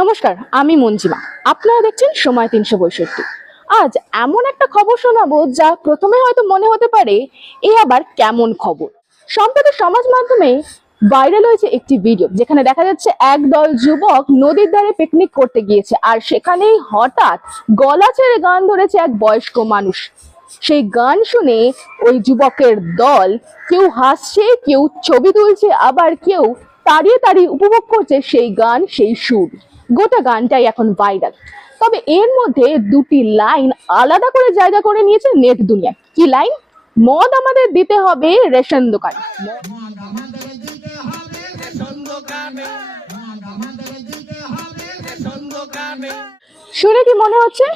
নমস্কার, আমি মঞ্জিমা। আপনারা দেখছেন সময় ৩৬৫। আজ এমন একটা খবর শোনাবো যা প্রথমে হয়তো মনে হতে পারে এ আবার কেমন খবর। সম্প্রতি সমাজ মাধ্যমে ভাইরাল হয়েছে একটি ভিডিও, যেখানে দেখা যাচ্ছে একদল যুবক নদীর ধারে পিকনিক করতে গিয়েছে, আর সেখানেই হঠাৎ গলা ছেড়ে গান ধরেছে এক বয়স্ক মানুষ। সেই গান শুনে ওই যুবকের দল কেউ হাসছে, কেউ ছবি তুলছে, আবার কেউ তাড়িয়ে তাড়িয়ে উপভোগ করছে সেই গান, সেই সুর। গোটা গানটাই এখন ভাইরাল। তবে এর মধ্যে দুটি লাইন আলাদা করে জায়গা করে নিয়েছে নেট দুনিয়ায়। কি লাইন? মদ আমাদের দিতে হবে রেশন দোকানে। শুনে কি মনে হচ্ছে?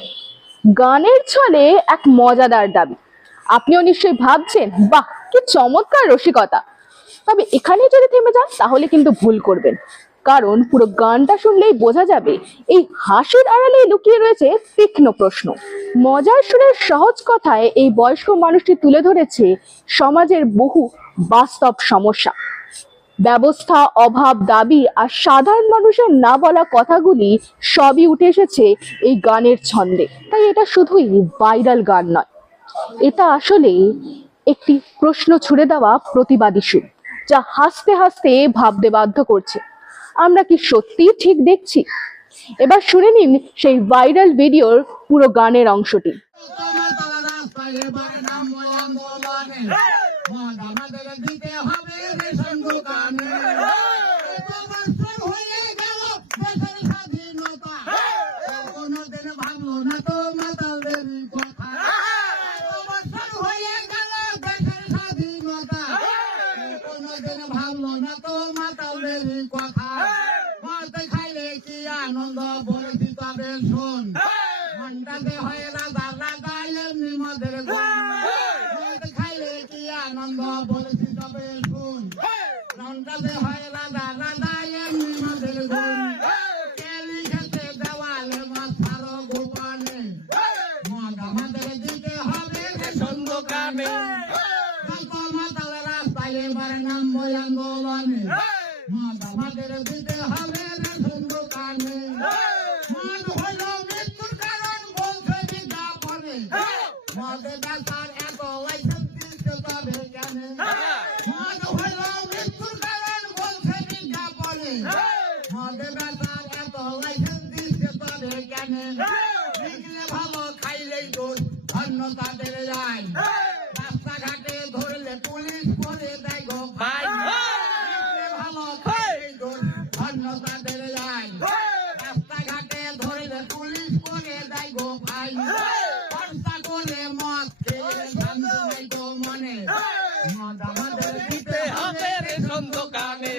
গানের ছলে এক মজাদার দাবি। আপনিও নিশ্চয়ই ভাবছেন, বাহ কি চমৎকার রসিকতা। তবে এখানে যদি থেমে যান তাহলে কিন্তু ভুল করবেন, কারণ পুরো গানটা শুনলেই বোঝা যাবে এই হাসির আড়ালে লুকিয়ে রয়েছে তীক্ষ্ণ প্রশ্ন। মজার সুরের সহজ কথায় এই বয়স্ক মানুষটি তুলে ধরেছে সমাজের বহু বাস্তব সমস্যা, ব্যবস্থা, অভাব, দাবি আর সাধারণ মানুষের না বলা কথাগুলি সবই উঠে এসেছে এই গানের ছন্দে। তাই এটা শুধুই ভাইরাল গান নয়, এটা আসলে একটি প্রশ্ন ছুড়ে দেওয়া প্রতিবাদী সুর, যা হাসতে হাসতে ভাবতে বাধ্য করছে, আমরা কি সত্যিই ঠিক দেখছি? এবার শুনে নিন সেই ভাইরাল ভিডিওর পুরো গানের অংশটি। আনন্দ বলেছি তবে শোন, মনটাতে হয়ে রাজা লাগায় নিমদের গুণ খাইলে কি আনন্দ বলেছি তবে শোন, মনটাতে হয়ে রাজা লাগায় নিমদের গুণ কেলি খেতে দেওয়ালে মাথার গোপানে মদ আমাদের দিতে হবে রেশন দোকানে। মাতালে রাস্তায় এবার নামবো আন্দোলনে, মদ আমাদের দিতে হবে রেশন দোকানে। মদ হইল মৃত্যুর কারণ বলছে বিজ্ঞাপনে, মদে ডাক্তার এত লাইসেন্স দিতে তবে কেন? মদ হইল মৃত্যুর কারণ বলছে বিজ্ঞাপনে, মদে ডাক্তার এত লাইসেন্স দিতে তবে কেন? বিকলে ভালো খাইলেই দোষ অন্য তাদের যায়, রাস্তাঘাটে ধরলে পুলিশ করে দেয় গো ভাই। ভালো খাইলেই দোষ অন্য তাদের যায়, রাস্তাঘাটে ধরলে পুলিশ করে দেয় গো ভাই। খরচা করে মদ খেয়ে শান্তি নাই তো মনে, মদ আমাদের দিতে হবে রেশন দোকানে।